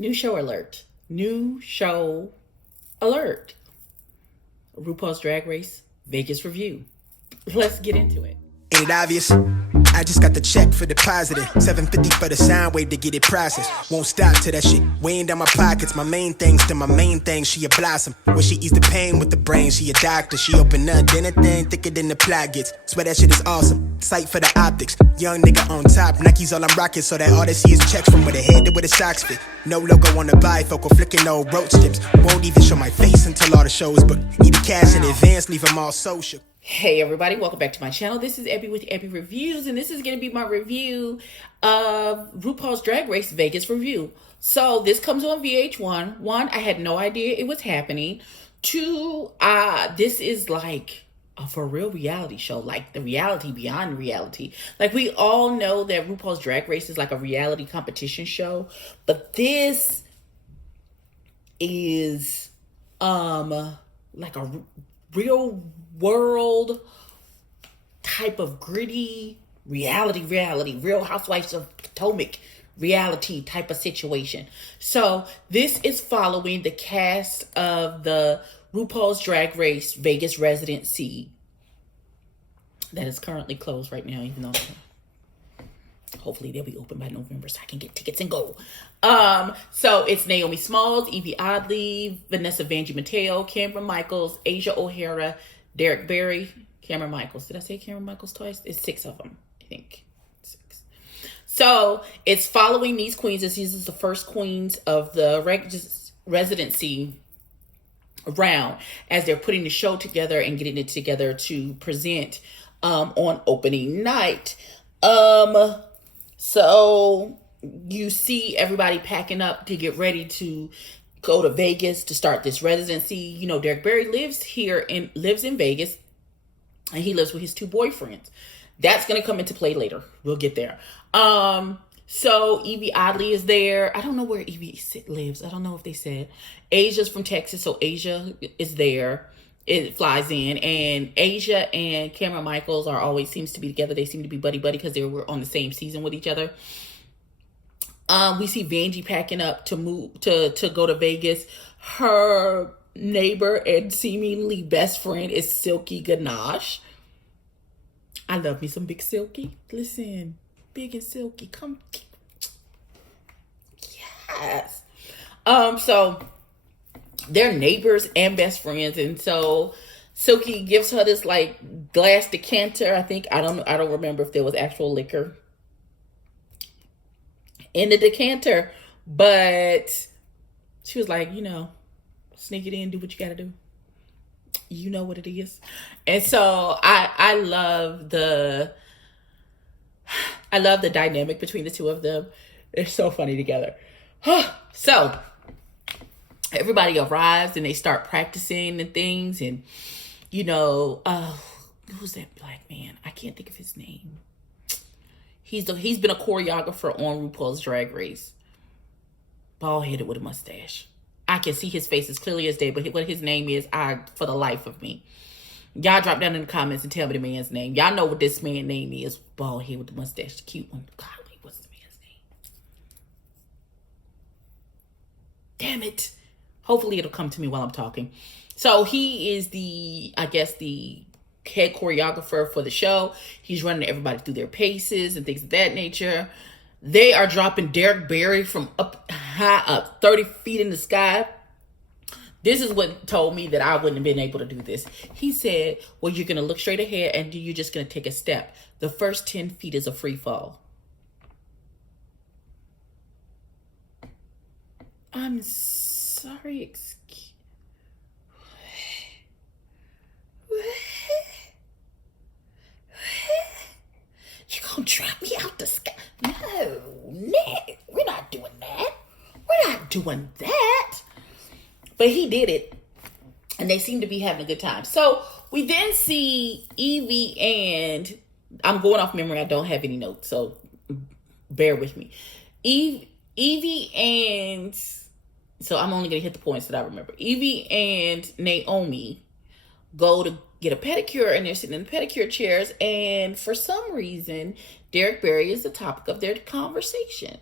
New show alert. New show alert. RuPaul's Drag Race Vegas review. Let's get into it. Ain't it obvious? I just got the check for depositing. $750 for the sound wave to get it processed. Won't stop till that shit weighing down my pockets. My main things to my main thing, she a blossom. When she ease the pain with the brain, she a doctor. She open up anything thicker than the plot gets. Swear that shit is awesome. Sight for the optics. Young nigga on top. Nike's all I'm rocking, so that all they see is checks from where the head to where the socks fit. No logo on the bifocal, flicking no roach tips. Won't even show my face until all the shows book. Need the cash in advance, leave them all social. Hey everybody, welcome back to my channel. This is Abby with Abby Reviews, and this is going to be my review of RuPaul's Drag Race Vegas review. So this comes on VH1. One, I had no idea it was happening. Two, this is like a for real reality show, like the reality beyond reality. Like we all know that RuPaul's Drag Race is like a reality competition show, but this is like a real world type of gritty reality, Real Housewives of Potomac reality type of situation. So this is following the cast of the RuPaul's Drag Race Vegas residency that is currently closed right now, even though hopefully they'll be open by November so I can get tickets and go. So it's Naomi Smalls, Evie Oddly, Vanessa Vanjie Mateo, Cameron Michaels, Asia O'Hara, Derrick Barry, Cameron Michaels. Did I say Cameron Michaels twice? It's 6 of them, I think. 6. So it's following these queens. These is the first queens of the residency round as they're putting the show together and getting it together to present on opening night. So you see everybody packing up to get ready to go to Vegas to start this residency. You know, Derrick Barry lives in Vegas, and he lives with his 2 boyfriends. That's going to come into play later. We'll get there. So Evie Oddly is there. I don't know where Evie lives. I don't know if they said. Asia's from Texas, so Asia is there. It flies in, and Asia and Cameron Michaels seems to be together. They seem to be buddy because they were on the same season with each other. We see Vanjie packing up to move to go to Vegas. Her neighbor and seemingly best friend is Silky Ganache. I love me some Big Silky. Listen, Big and Silky, come. Yes. So they're neighbors and best friends, and so Silky gives her this like glass decanter. I think I don't remember if there was actual liquor in the decanter, but she was like, sneak it in, do what you gotta do. You know what it is. And so I love the dynamic between the two of them. They're so funny together. So everybody arrives and they start practicing and things, and who's that black man? I can't think of his name. He's been a choreographer on RuPaul's Drag Race. Bald-headed with a mustache. I can see his face as clearly as day, but what his name is, for the life of me. Y'all drop down in the comments and tell me the man's name. Y'all know what this man's name is. Bald-headed with the mustache. The cute one. Golly, what's the man's name? Damn it. Hopefully it'll come to me while I'm talking. So he is the head choreographer for the show. He's running everybody through their paces and things of that nature. They are dropping Derrick Barry from high up 30 feet in the sky. This is what told me that I wouldn't have been able to do this. He said, well, you're going to look straight ahead and you're just going to take a step. The first 10 feet is a free fall. I'm sorry, excuse. You gonna drop me out the sky? No, we're not doing that. We're not doing that. But he did it, and they seem to be having a good time. So we then see Evie and I'm going off memory. I don't have any notes, so bear with me. Evie and so I'm only gonna hit the points that I remember. Evie and Naomi go to get a pedicure, and they're sitting in the pedicure chairs, and for some reason Derrick Barry is the topic of their conversation.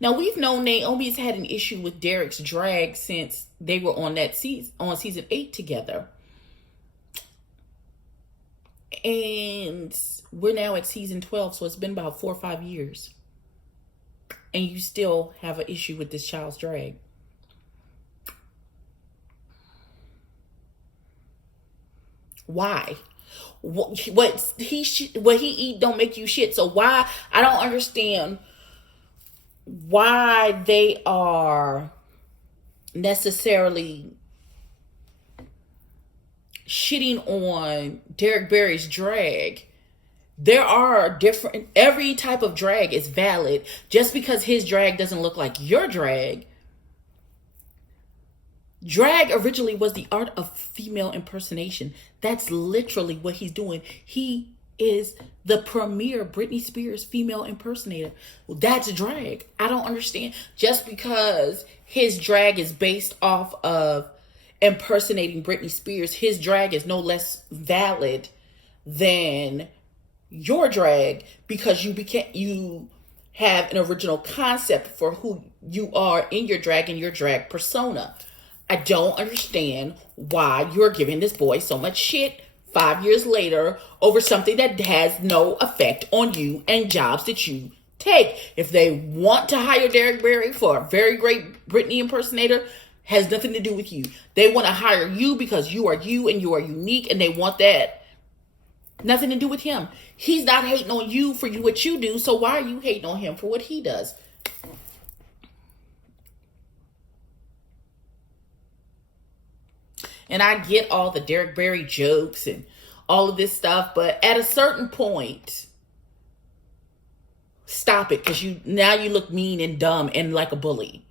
Now we've known Naomi's had an issue with Derrick's drag since they were on that season 8 together. And we're now at season 12, so it's been about 4 or 5 years. And you still have an issue with this child's drag. Why? What he eat don't make you shit. So why? I don't understand why they are necessarily shitting on Derrick Barry's drag. There are different, every type of drag is valid. Just because his drag doesn't look like your drag. Drag originally was the art of female impersonation. That's literally what he's doing. He is the premier Britney Spears female impersonator. Well, that's drag. I don't understand. Just because his drag is based off of impersonating Britney Spears, his drag is no less valid than your drag, because you have an original concept for who you are in your drag and your drag persona. I don't understand why you're giving this boy so much shit 5 years later over something that has no effect on you and jobs that you take. If they want to hire Derrick Barry for a very great Britney impersonator, has nothing to do with you. They want to hire you because you are you and you are unique, and they want that. Nothing to do with him. He's not hating on you for what you do, so why are you hating on him for what he does? And I get all the Derrick Barry jokes and all of this stuff, but at a certain point, stop it, because you look mean and dumb and like a bully.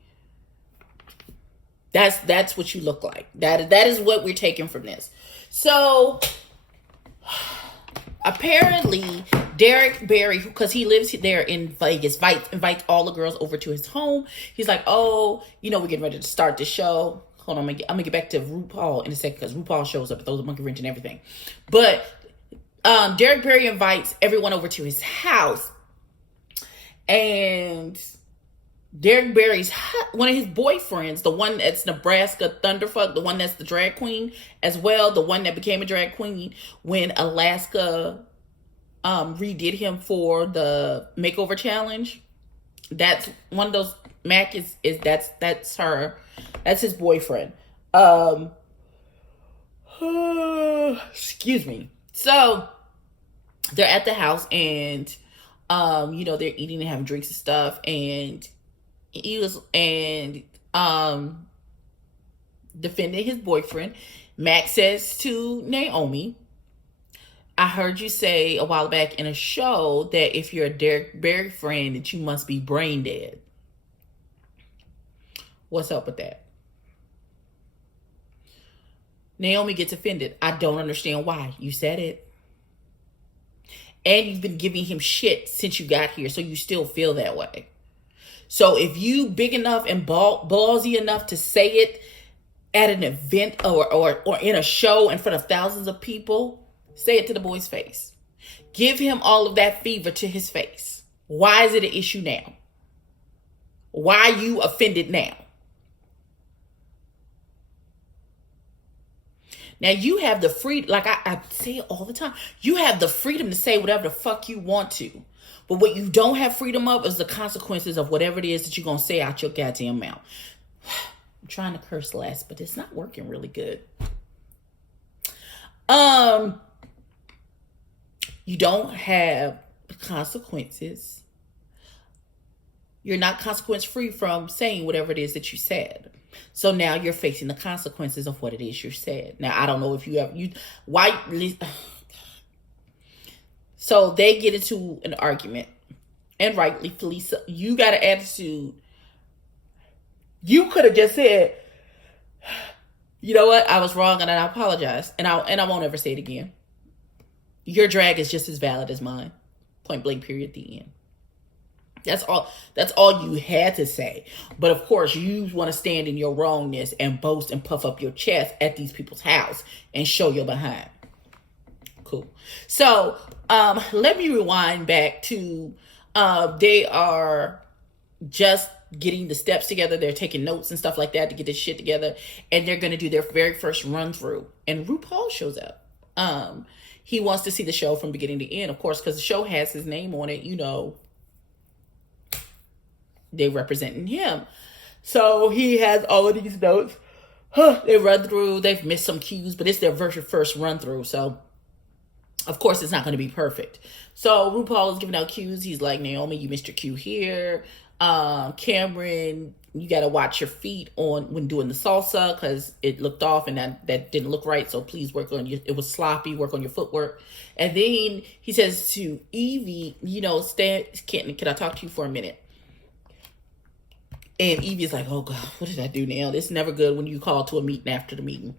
That's what you look like. That is what we're taking from this. So apparently Derrick Barry, because he lives there in Vegas, invites all the girls over to his home. He's like, oh, we're getting ready to start the show. Hold on, I'm gonna get back to RuPaul in a second, because RuPaul shows up, throws a monkey wrench and everything. But Derrick Barry invites everyone over to his house, and Derrick Barry's one of his boyfriends, the one that's Nebraska Thunderfuck, the one that's the drag queen as well, the one that became a drag queen when Alaska redid him for the makeover challenge. That's one of those. Mac that's her. That's his boyfriend. Excuse me. So they're at the house, and they're eating and having drinks and stuff, and defending his boyfriend. Max says to Naomi, I heard you say a while back in a show that if you're a Derrick Barry friend, that you must be brain dead. What's up with that? Naomi gets offended. I don't understand why. You said it. And you've been giving him shit since you got here, so you still feel that way. So if you big enough and ballsy enough to say it at an event or in a show in front of thousands of people, say it to the boy's face. Give him all of that fever to his face. Why is it an issue now? Why are you offended now? Now you have the freedom, like I say it all the time, you have the freedom to say whatever the fuck you want to. But what you don't have freedom of is the consequences of whatever it is that you're going to say out your goddamn mouth. I'm trying to curse less, but it's not working really good. You don't have consequences. You're not consequence free from saying whatever it is that you said. So now you're facing the consequences of what it is you said. Now, I don't know if so they get into an argument, and rightly, Felisa, you got an attitude. You could have just said, you know what, I was wrong and I apologize, and I won't ever say it again. Your drag is just as valid as mine. Point blank, period, the end. That's all you had to say. But of course, you want to stand in your wrongness and boast and puff up your chest at these people's house and show your behind. Cool. So let me rewind back to they are just getting the steps together. They're taking notes and stuff like that to get this shit together. And they're going to do their very first run through. And RuPaul shows up. He wants to see the show from beginning to end, of course, because the show has his name on it. You know, they're representing him. So he has all of these notes. They run through. They've missed some cues, but it's their first run through. So, of course, it's not going to be perfect. So RuPaul is giving out cues. He's like, Naomi, you missed your cue here. Cameron, you got to watch your feet on when doing the salsa because it looked off and that didn't look right. So please work on it was sloppy. Work on your footwork. And then he says to Evie, you know, can I talk to you for a minute? And Evie's like, oh God, what did I do now? It's never good when you call to a meeting after the meeting.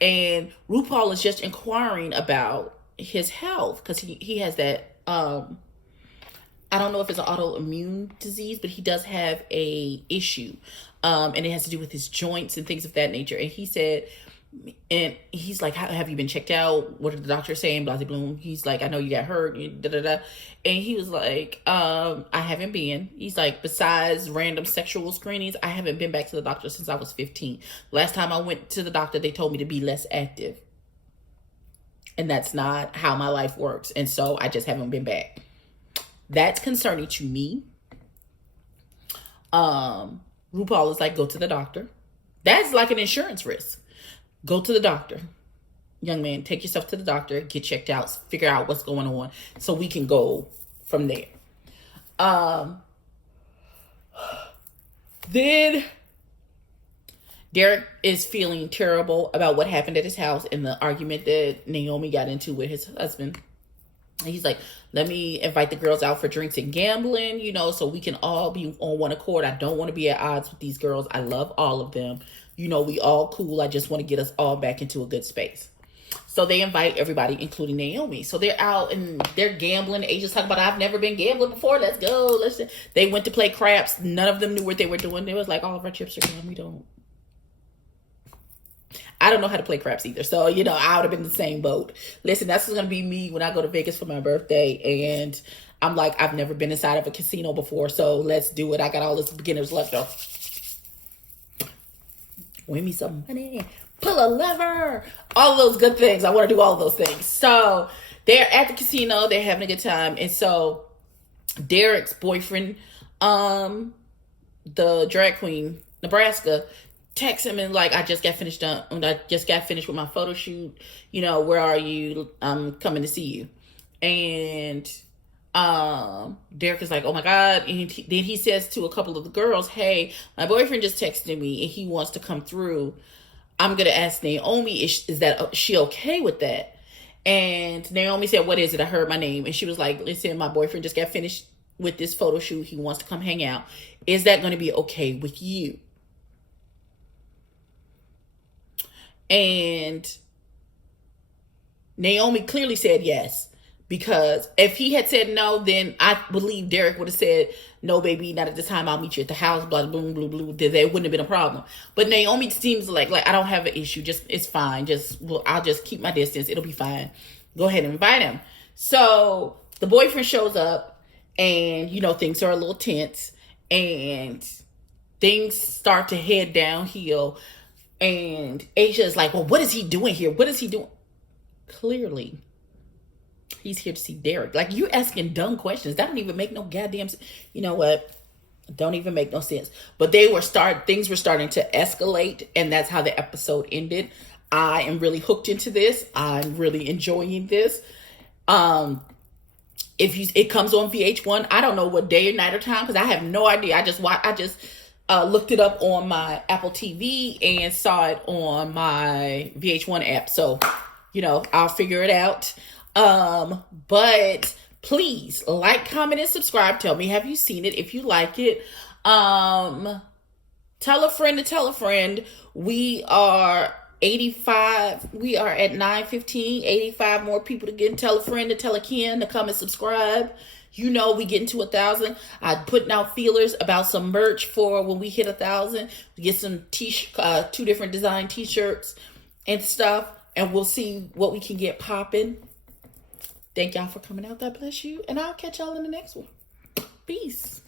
And RuPaul is just inquiring about his health because he has that, I don't know if it's an autoimmune disease, but he does have a issue. And it has to do with his joints and things of that nature. And he said, and he's like, have you been checked out? What did the doctor saying? Blah, blah, blah. He's like, I know you got hurt. Da, da, da. And he was like, I haven't been. He's like, besides random sexual screenings, I haven't been back to the doctor since I was 15. Last time I went to the doctor, they told me to be less active. And that's not how my life works. And so I just haven't been back. That's concerning to me. RuPaul is like, go to the doctor. That's like an insurance risk. Go to the doctor. Young man, take yourself to the doctor, get checked out, figure out what's going on so we can go from there. Then Derrick is feeling terrible about what happened at his house and the argument that Naomi got into with his husband. And he's like, let me invite the girls out for drinks and gambling, you know, so we can all be on one accord. I don't want to be at odds with these girls. I love all of them. You know, we all cool. I just want to get us all back into a good space. So they invite everybody, including Naomi. So they're out and they're gambling. Asia's talking about, I've never been gambling before. Let's go. They went to play craps. None of them knew what they were doing. They was like, all of our chips are gone. I don't know how to play craps either. So, you know, I would have been in the same boat. Listen, that's going to be me when I go to Vegas for my birthday. And I'm like, I've never been inside of a casino before. So let's do it. I got all this beginner's luck though. Win me some money. Pull a lever. All of those good things. I want to do all of those things. So they're at the casino. They're having a good time. And so Derrick's boyfriend, the drag queen, Nebraska, texts him and like, I just got finished with my photo shoot. You know, where are you? I'm coming to see you. And Derrick is like, oh my God. And then he says to a couple of the girls, hey, my boyfriend just texted me and he wants to come through. I'm going to ask Naomi, is she okay with that? And Naomi said, what is it? I heard my name. And she was like, listen, my boyfriend just got finished with this photo shoot. He wants to come hang out. Is that going to be okay with you? And Naomi clearly said yes. Because if he had said no, then I believe Derrick would have said, no, baby, not at this time. I'll meet you at the house, blah, blah, blah, blah. There wouldn't have been a problem. But Naomi seems like I don't have an issue. It's fine. I'll just keep my distance. It'll be fine. Go ahead and invite him. So the boyfriend shows up and, you know, things are a little tense and things start to head downhill. And Asia is like, well, what is he doing here? What is he doing? Clearly, he's here to see Derrick. Like, you're asking dumb questions. That don't even make no goddamn sense. You know what? Don't even make no sense. But things were starting to escalate, and that's how the episode ended. I am really hooked into this. I'm really enjoying this. It comes on VH1, I don't know what day or night or time because I have no idea. I just looked it up on my Apple TV and saw it on my VH1 app. So, you know, I'll figure it out. But please like, comment, and subscribe. Tell me, have you seen it? If you like it, tell a friend to tell a friend. We are 85. We are at 9:15. 85 more people to get. Tell a friend to tell a kin to come and subscribe. You know, we getting to 1,000. I'm putting out feelers about some merch for when we hit 1,000. We get some 2 different design t-shirts and stuff, and we'll see what we can get popping. Thank y'all for coming out. God bless you. And I'll catch y'all in the next one. Peace.